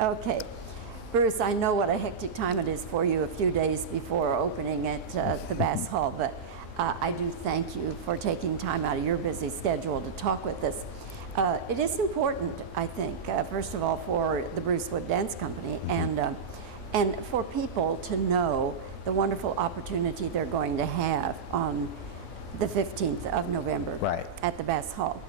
Okay. Bruce, I know what a hectic time it is for you a few days before opening at the Bass Hall, but I do thank you for taking time out of your busy schedule to talk with us. It is important, I think, first of all, for the Bruce Wood Dance Company and for people to know the wonderful opportunity they're going to have on the 15th of November at the Bass Hall.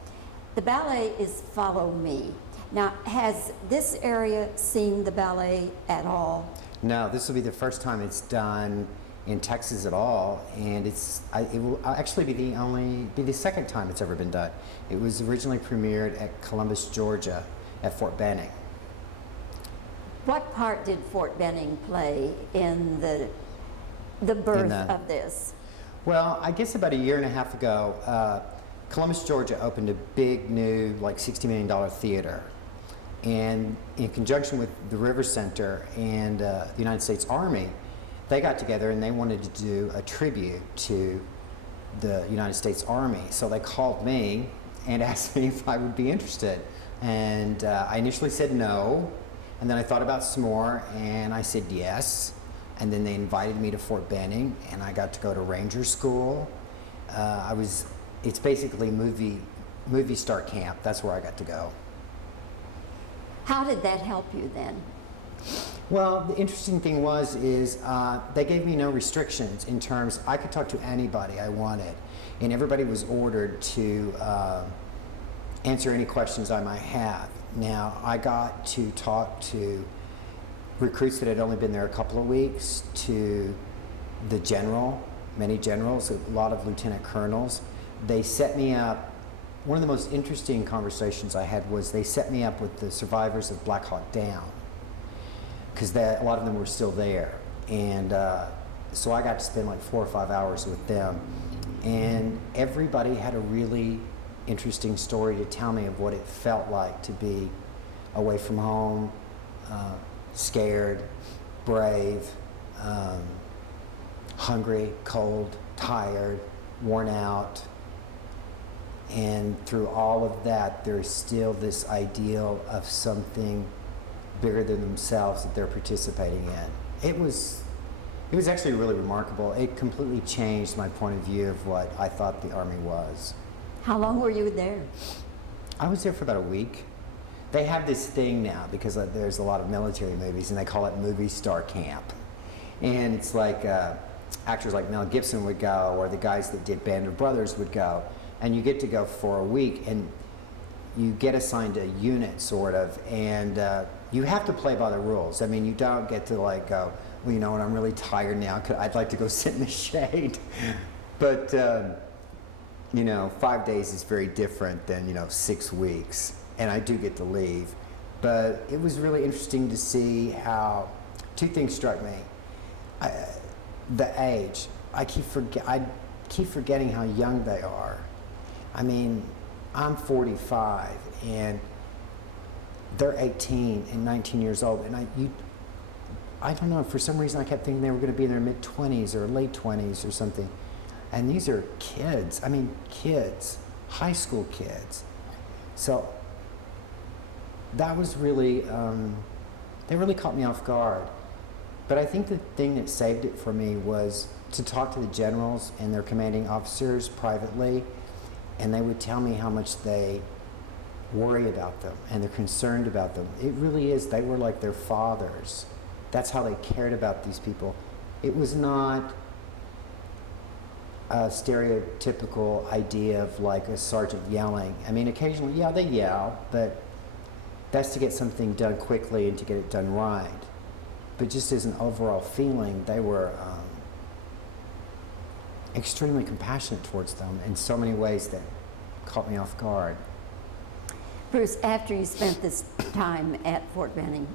The ballet is Follow Me. Now, has this area seen the ballet at all? No, this will be the first time it's done in Texas at all, and it will actually be the second time it's ever been done. It was originally premiered at Columbus, Georgia, at Fort Benning. What part did Fort Benning play in the birth of this? Well, I guess about a year and a half ago, Columbus, Georgia opened a big new, like $60 million theater. And in conjunction with the River Center and the United States Army, they got together and they wanted to do a tribute to the United States Army. So they called me and asked me if I would be interested. And I initially said no, and then I thought about some more, and I said yes. And then they invited me to Fort Benning, and I got to go to Ranger School. It's basically movie star camp. That's where I got to go. How did that help you then? Well, the interesting thing is they gave me no restrictions in terms, I could talk to anybody I wanted, and everybody was ordered to answer any questions I might have. Now, I got to talk to recruits that had only been there a couple of weeks, to the general, many generals, a lot of lieutenant colonels. They set me up. One of the most interesting conversations I had was they set me up with the survivors of Black Hawk Down, because a lot of them were still there. And so I got to spend like 4 or 5 hours with them. And everybody had a really interesting story to tell me of what it felt like to be away from home, scared, brave, hungry, cold, tired, worn out. And through all of that, there's still this ideal of something bigger than themselves that they're participating in. It was actually really remarkable. It completely changed my point of view of what I thought the Army was. How long were you there? I was there for about a week. They have this thing now, because there's a lot of military movies, and they call it movie star camp. And it's like actors like Mel Gibson would go, or the guys that did Band of Brothers would go. And you get to go for a week, and you get assigned a unit, sort of, and you have to play by the rules. I mean, you don't get to like go, well, you know what, I'm really tired now, I'd like to go sit in the shade. But, you know, 5 days is very different than, 6 weeks, and I do get to leave. But it was really interesting to see how, two things struck me. The age, I keep forgetting how young they are. I mean, I'm 45, and they're 18 and 19 years old, and I don't know, for some reason I kept thinking they were going to be in their mid-20s or late 20s or something. And these are kids, kids, high school kids. So that was really, they really caught me off guard. But I think the thing that saved it for me was to talk to the generals and their commanding officers privately, and they would tell me how much they worry about them and they're concerned about them. It really is, they were like their fathers. That's how they cared about these people. It was not a stereotypical idea of like a sergeant yelling. I mean, occasionally, yeah, they yell, but that's to get something done quickly and to get it done right. But just as an overall feeling, they were extremely compassionate towards them in so many ways that caught me off guard. Bruce, after you spent this time at Fort Benning,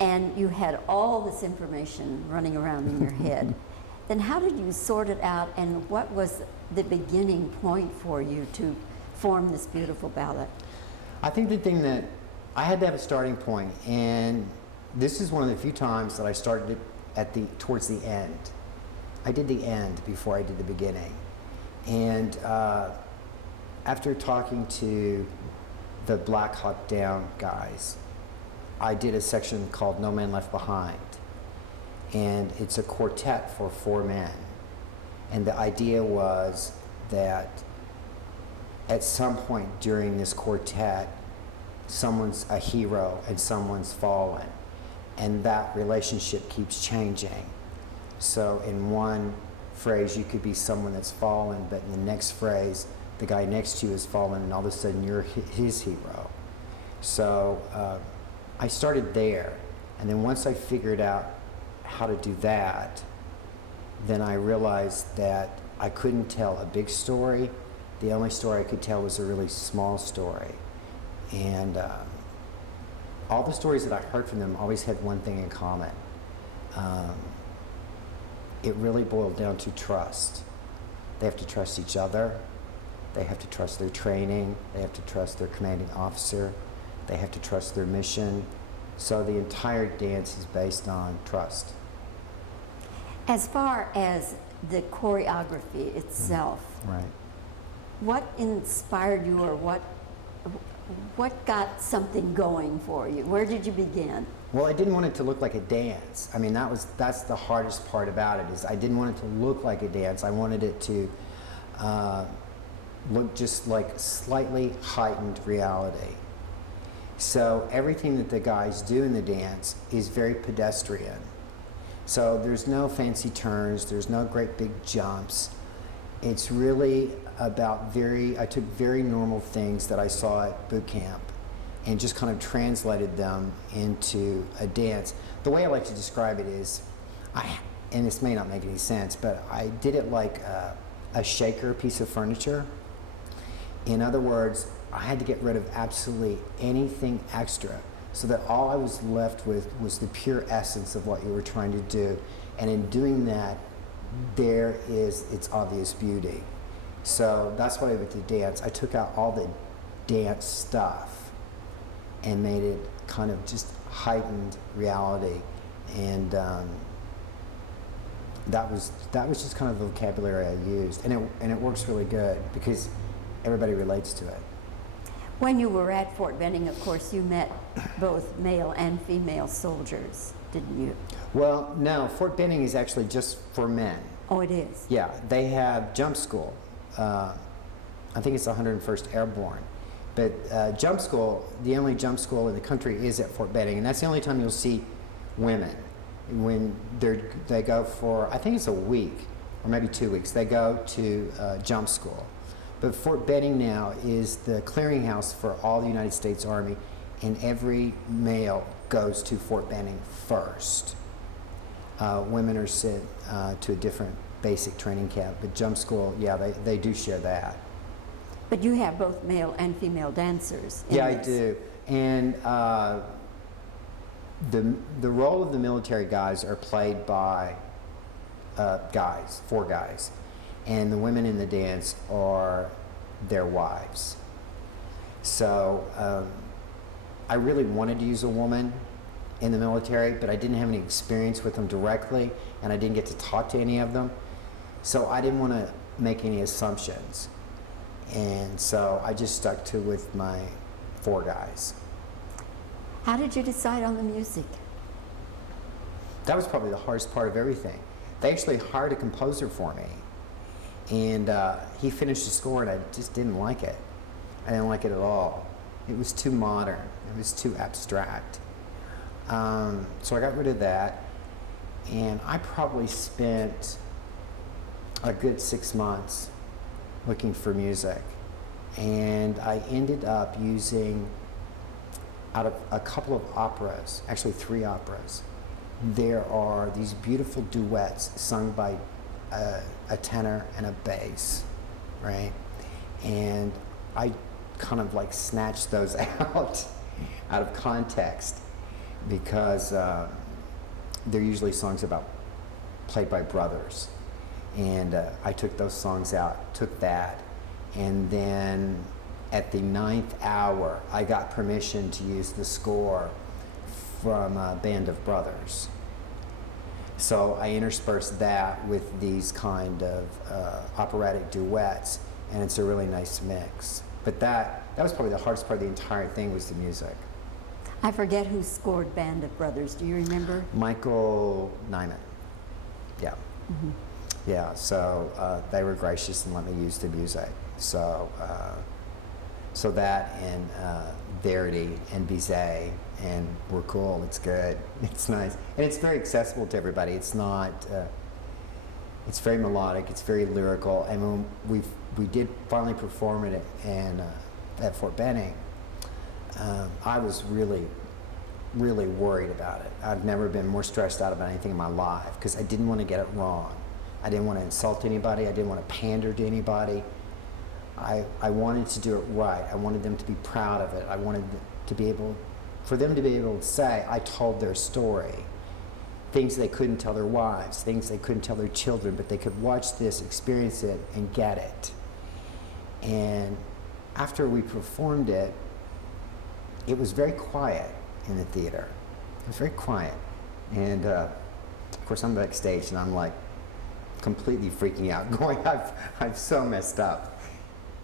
and you had all this information running around in your head, then how did you sort it out, and what was the beginning point for you to form this beautiful ballet? I think the thing that I had to have a starting point, and this is one of the few times that I started it towards the end. I did the end before I did the beginning. And after talking to the Black Hawk Down guys, I did a section called No Man Left Behind. And it's a quartet for 4 men. And the idea was that at some point during this quartet, someone's a hero and someone's fallen. And that relationship keeps changing. So in one phrase, you could be someone that's fallen, but in the next phrase, the guy next to you is fallen, and all of a sudden you're his hero. So I started there. And then once I figured out how to do that, then I realized that I couldn't tell a big story. The only story I could tell was a really small story. And all the stories that I heard from them always had one thing in common. It really boiled down to trust. They have to trust each other. They have to trust their training. They have to trust their commanding officer. They have to trust their mission. So the entire dance is based on trust. As far as the choreography itself, Right. what inspired you, or what got something going for you? Where did you begin? Well, I didn't want it to look like a dance. I mean, that's the hardest part about it, is I didn't want it to look like a dance. I wanted it to look just like slightly heightened reality. So everything that the guys do in the dance is very pedestrian. So there's no fancy turns, there's no great big jumps. It's really about I took very normal things that I saw at boot camp and just kind of translated them into a dance. The way I like to describe it is, and this may not make any sense, but I did it like a shaker piece of furniture. In other words, I had to get rid of absolutely anything extra, so that all I was left with was the pure essence of what you were trying to do. And in doing that, there is its obvious beauty. So that's why with the dance, I took out all the dance stuff and made it kind of just heightened reality. And that was just kind of the vocabulary I used. And it works really good because everybody relates to it. When you were at Fort Benning, of course, you met both male and female soldiers, didn't you? Well, no, Fort Benning is actually just for men. Oh, it is? Yeah, they have jump school. I think it's the 101st Airborne. But jump school, the only jump school in the country is at Fort Benning, and that's the only time you'll see women. When they go for, I think it's a week, or maybe 2 weeks, they go to jump school. But Fort Benning now is the clearinghouse for all the United States Army, and every male goes to Fort Benning first. Women are sent to a different basic training camp, but jump school, yeah, they do share that. But you have both male and female dancers in Yeah, this. I do. And the role of the military guys are played by guys, 4 guys. And the women in the dance are their wives. So I really wanted to use a woman in the military, but I didn't have any experience with them directly, and I didn't get to talk to any of them. So I didn't want to make any assumptions. And so I just stuck with my 4 guys. How did you decide on the music? That was probably the hardest part of everything. They actually hired a composer for me. And he finished the score, and I just didn't like it. I didn't like it at all. It was too modern. It was too abstract. So I got rid of that, and I probably spent a good 6 months looking for music. And I ended up using, out of a couple of operas, actually 3 operas, there are these beautiful duets sung by a tenor and a bass, right? And I kind of like snatched those out of context, because they're usually songs played by brothers. And I took those songs out, took that, and then at the 9th hour, I got permission to use the score from a band of brothers. So I interspersed that with these kind of operatic duets, and it's a really nice mix. But that was probably the hardest part of the entire thing, was the music. I forget who scored Band of Brothers. Do you remember? Michael Nyman. Yeah. Yeah, so they were gracious and let me use the music. So so that and Verity and Bizet, and we're cool. It's good. It's nice. And it's very accessible to everybody. It's not, it's very melodic. It's very lyrical. And when we did finally perform it at Fort Benning, I was really worried about it. I've never been more stressed out about anything in my life because I didn't want to get it wrong. I didn't want to insult anybody. I didn't want to pander to anybody. I wanted to do it right. I wanted them to be proud of it. I wanted to be able, for them to be able to say, I told their story. Things they couldn't tell their wives, things they couldn't tell their children, but they could watch this, experience it, and get it. And after we performed it, it was very quiet in the theater. It was very quiet. And of course I'm backstage and I'm like completely freaking out, going, I've so messed up.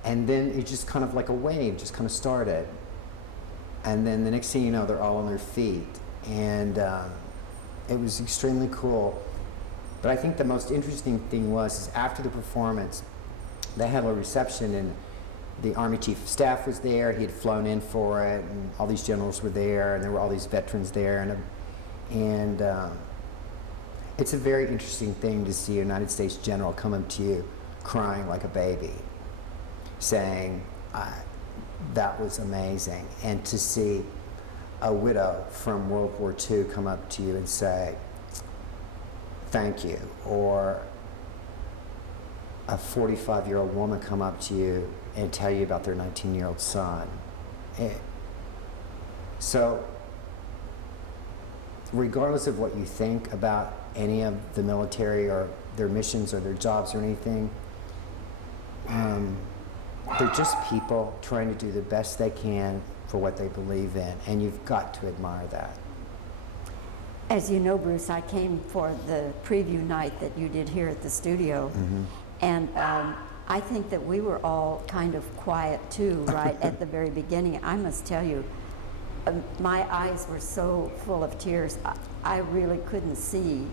And then it just kind of like a wave just kind of started. And then the next thing you know, they're all on their feet. And it was extremely cool. But I think the most interesting thing was after the performance, they had a reception and the Army Chief of Staff was there. He had flown in for it, and all these generals were there, and there were all these veterans there. And it's a very interesting thing to see a United States general come up to you crying like a baby, saying, that was amazing. And to see a widow from World War II come up to you and say, thank you, or a 45-year-old woman come up to you and tell you about their 19-year-old son. So, regardless of what you think about any of the military or their missions or their jobs or anything, they're just people trying to do the best they can for what they believe in, and you've got to admire that. As you know, Bruce, I came for the preview night that you did here at the studio, and I think that we were all kind of quiet too, right at the very beginning. I must tell you, my eyes were so full of tears. I really couldn't see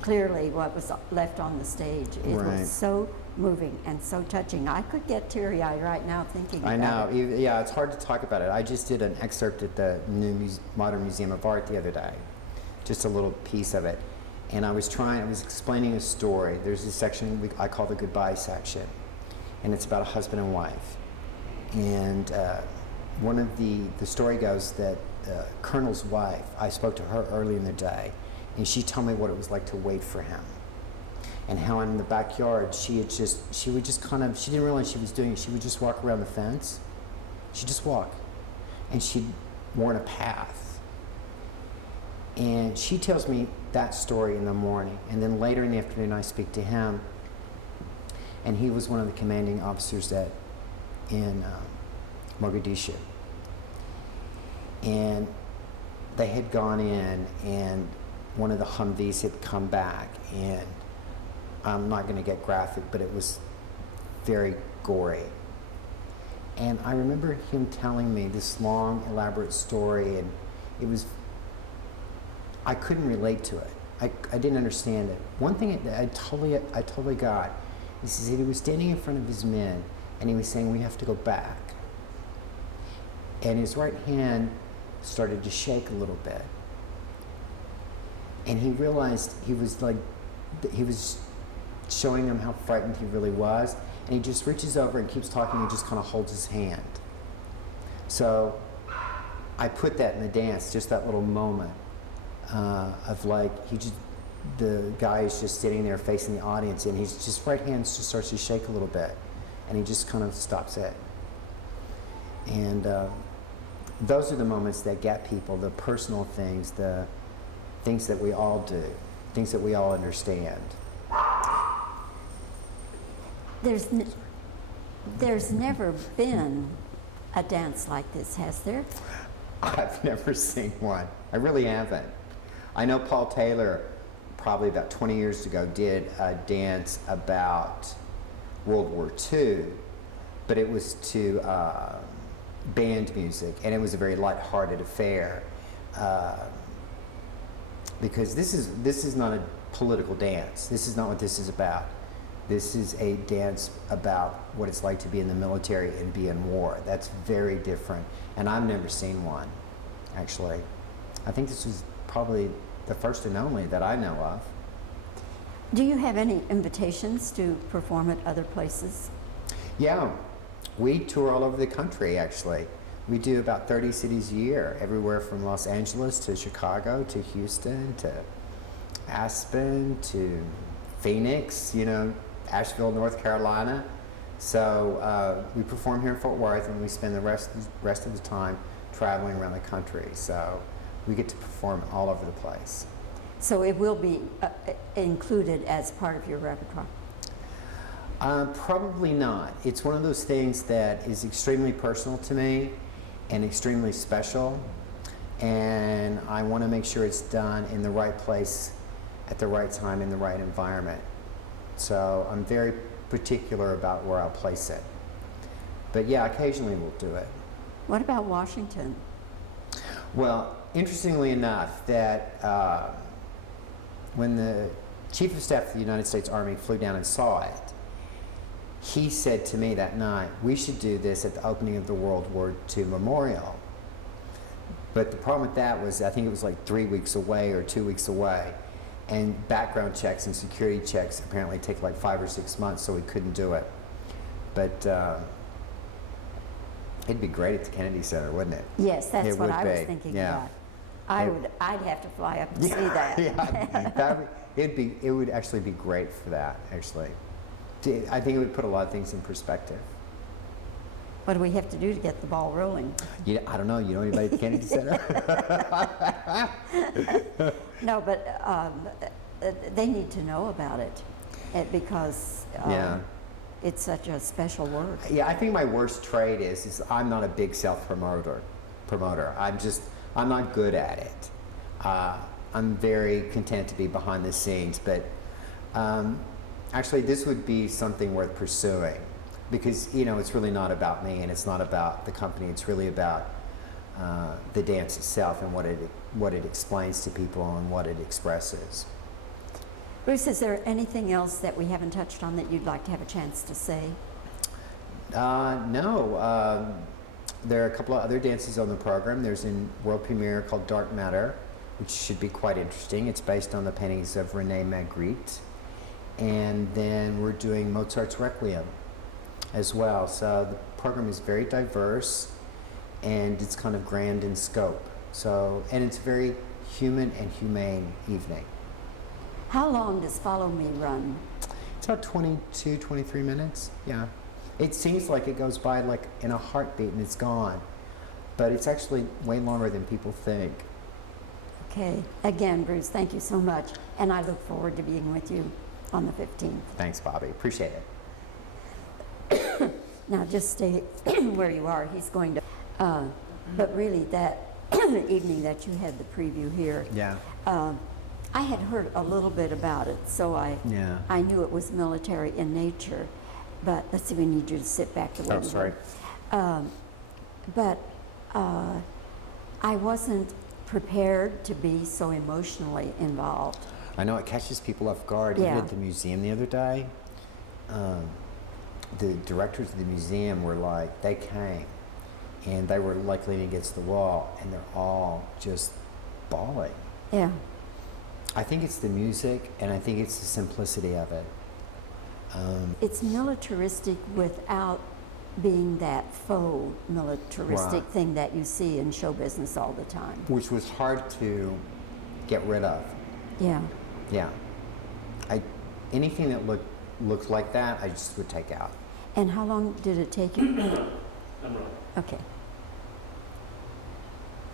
clearly what was left on the stage. It was so moving and so touching. I could get teary-eyed right now thinking about it. I know. Yeah, it's hard to talk about it. I just did an excerpt at the new Modern Museum of Art the other day, just a little piece of it. And I was explaining a story. There's this section I call the goodbye section. And it's about a husband and wife. And one of the story goes that the colonel's wife, I spoke to her early in the day, and she told me what it was like to wait for him. And how in the backyard, she didn't realize she was doing it. She would just walk around the fence. She'd just walk. And she'd worn a path. And she tells me that story in the morning. And then later in the afternoon, I speak to him. And he was one of the commanding officers in Mogadishu. And they had gone in, and one of the Humvees had come back, and I'm not going to get graphic, but it was very gory. And I remember him telling me this long, elaborate story, and I couldn't relate to it. I didn't understand it. One thing I totally got, he says he was standing in front of his men, and he was saying, we have to go back. And his right hand started to shake a little bit. And he realized he was showing them how frightened he really was, and he just reaches over and keeps talking and just kind of holds his hand. So I put that in the dance, just that little moment of like, the guy is just sitting there facing the audience, and his just right hand just starts to shake a little bit, and he just kind of stops it. And those are the moments that get people, the personal things, the things that we all do, things that we all understand. There's never been a dance like this, has there? I've never seen one. I really haven't. I know Paul Taylor, probably about 20 years ago, did a dance about World War II, but it was to band music, and it was a very lighthearted affair. because this is not a political dance. This is not what this is about. This is a dance about what it's like to be in the military and be in war. That's very different, and I've never seen one, actually. I think this was probably the first and only that I know of. Do you have any invitations to perform at other places? Yeah, we tour all over the country, actually. We do about 30 cities a year, everywhere from Los Angeles to Chicago to Houston to Aspen to Phoenix, Asheville, North Carolina. So we perform here in Fort Worth, and we spend the rest of the time traveling around the country. So we get to perform all over the place. So it will be included as part of your repertoire? Probably not. It's one of those things that is extremely personal to me and extremely special, and I want to make sure it's done in the right place at the right time in the right environment. So I'm very particular about where I'll place it. But yeah, occasionally we'll do it. What about Washington? Well, interestingly enough, that when the Chief of Staff of the United States Army flew down and saw it, he said to me that night, we should do this at the opening of the World War II Memorial. But the problem with that was, I think it was like 3 weeks away or 2 weeks away, and background checks and security checks apparently take like 5 or 6 months, so we couldn't do it. But it'd be great at the Kennedy Center, wouldn't it? Yes, that's It what would I was be, thinking yeah. about. I'd have to fly up to see that. Yeah, it would actually be great for that, actually. I think it would put a lot of things in perspective. What do we have to do to get the ball rolling? I don't know. You know anybody at the Kennedy Center? No, but they need to know about it because Yeah. it's such a special work. Yeah, I think my worst trait is I'm not a big self-promoter. I'm not good at it. I'm very content to be behind the scenes, but actually this would be something worth pursuing because, it's really not about me and it's not about the company. It's really about the dance itself and what it explains to people and what it expresses. Bruce, is there anything else that we haven't touched on that you'd like to have a chance to say? No. There are a couple of other dances on the program. There's a world premiere called Dark Matter, which should be quite interesting. It's based on the paintings of Rene Magritte. And then we're doing Mozart's Requiem as well. So the program is very diverse and it's kind of grand in scope. And it's a very human and humane evening. How long does Follow Me run? It's about 22, 23 minutes, yeah. It seems like it goes by like in a heartbeat and it's gone, but it's actually way longer than people think. Okay. Again, Bruce, thank you so much, and I look forward to being with you on the 15th. Thanks, Bobbie. Appreciate it. Now, just stay where you are. He's going to, but really that evening that you had the preview here, Yeah. I had heard a little bit about it, so I knew it was military in nature. But let's see, we need you to sit back the way you sorry. were. But I wasn't prepared to be so emotionally involved. I know it catches people off guard. Yeah. Even at the museum the other day, the directors of the museum were like, they came and they were like leaning against the wall and they're all just bawling. Yeah. I think it's the music and I think it's the simplicity of it. It's militaristic without being that faux militaristic Right. thing that you see in show business all the time. Which was hard to get rid of. Yeah. Yeah. Anything that looked like that, I just would take out. And how long did it take you? I'm wrong. Okay.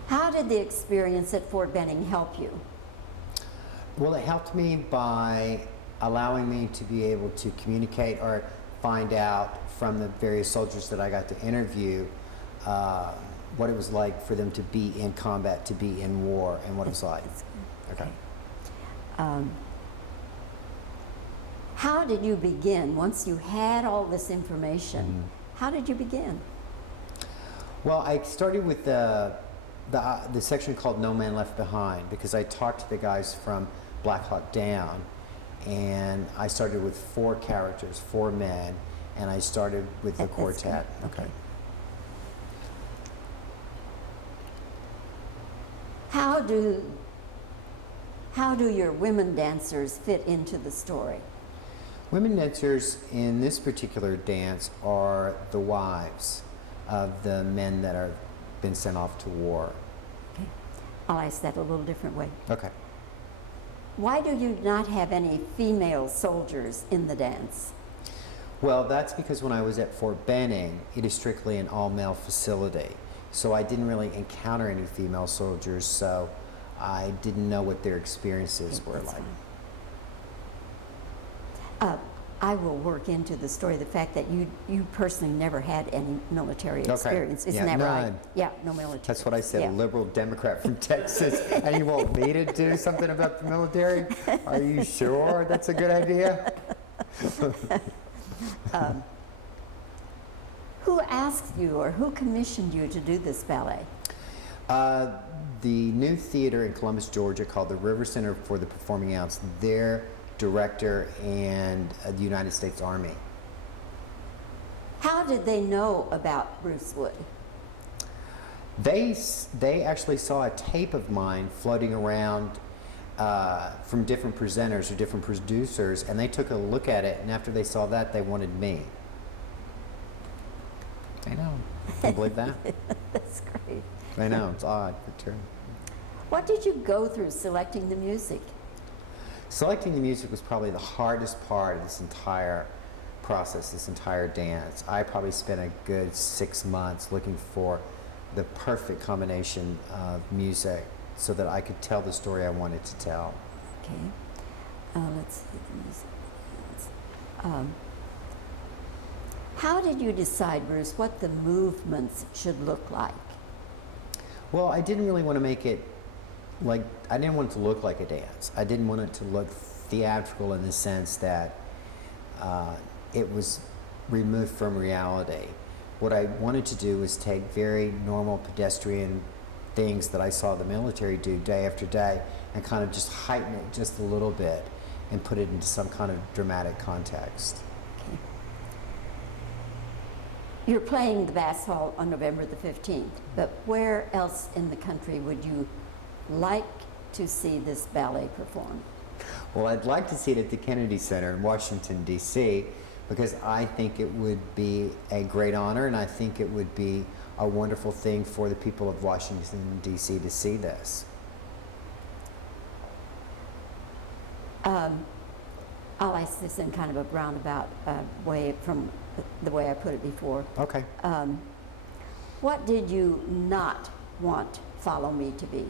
How did the experience at Fort Benning help you? Well, it helped me by allowing me to be able to communicate or find out from the various soldiers that I got to interview what it was like for them to be in combat, to be in war, and what it was like. Okay. How did you begin once you had all this information? Mm-hmm. How did you begin? Well, I started with the section called No Man Left Behind, because I talked to the guys from Black Hawk Down, and I started with 4 characters, 4 men, and I started with the That's quartet. good. Okay. How do your women dancers fit into the story? Women dancers in this particular dance are the wives of the men that are been sent off to war. Okay. I'll ask that a little different way. Okay. Why do you not have any female soldiers in the dance? Well, that's because when I was at Fort Benning, it is strictly an all-male facility. So I didn't really encounter any female soldiers, so I didn't know what their experiences were That's like. fine. I will work into the story the fact that you personally never had any military Okay. experience. Isn't Yeah, that right? none. Yeah, no military. That's what I said, Yeah. a liberal Democrat from Texas, and you want me to do something about the military? Are you sure that's a good idea? Who asked you or who commissioned you to do this ballet? The new theater in Columbus, Georgia, called the River Center for the Performing Arts, their director and the United States Army. How did they know about Bruce Wood? They actually saw a tape of mine floating around from different presenters or different producers, and they took a look at it, and after they saw that, they wanted me. I know. Can you believe that? That's great. I know, it's odd, but true. What did you go through selecting the music? Selecting the music was probably the hardest part of this entire process, this entire dance. I probably spent a good 6 months looking for the perfect combination of music so that I could tell the story I wanted to tell. Okay. Let's see the music. How did you decide, Bruce, what the movements should look like? Well, I didn't really want to make it like, I didn't want it to look like a dance. I didn't want it to look theatrical in the sense that it was removed from reality. What I wanted to do was take very normal pedestrian things that I saw the military do day after day and kind of just heighten it just a little bit and put it into some kind of dramatic context. Okay. You're playing the Bass Hall on November the 15th, but where else in the country would you like to see this ballet performed? Well, I'd like to see it at the Kennedy Center in Washington, D.C., because I think it would be a great honor, and I think it would be a wonderful thing for the people of Washington, D.C. to see this. I'll ask this in kind of a roundabout way from the way I put it before. Okay. What did you not want Follow Me to be?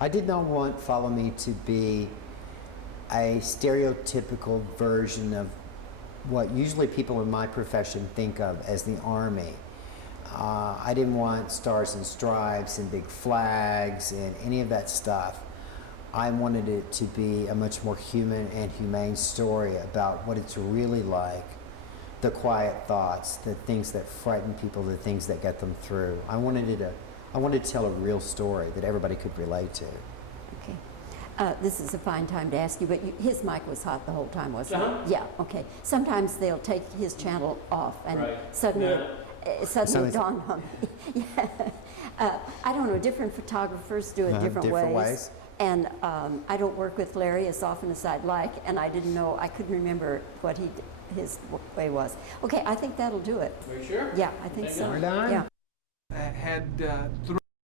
I did not want Follow Me to be a stereotypical version of what usually people in my profession think of as the Army. I didn't want stars and stripes and big flags and any of that stuff. I wanted it to be a much more human and humane story about what it's really like, the quiet thoughts, the things that frighten people, the things that get them through. I wanted to tell a real story that everybody could relate to. Okay. This is a fine time to ask you, but his mic was hot the whole time, wasn't Uh-huh. it? Yeah, okay. Sometimes they'll take his channel off and Right. suddenly, No. suddenly it dawned on me. Yeah. I don't know, different photographers do it different ways. And I don't work with Larry as often as I'd like, and I didn't know, I couldn't remember what his way was. Okay, I think that'll do it. Are you sure? Yeah, I think Okay, so. good. We're done? Yeah. had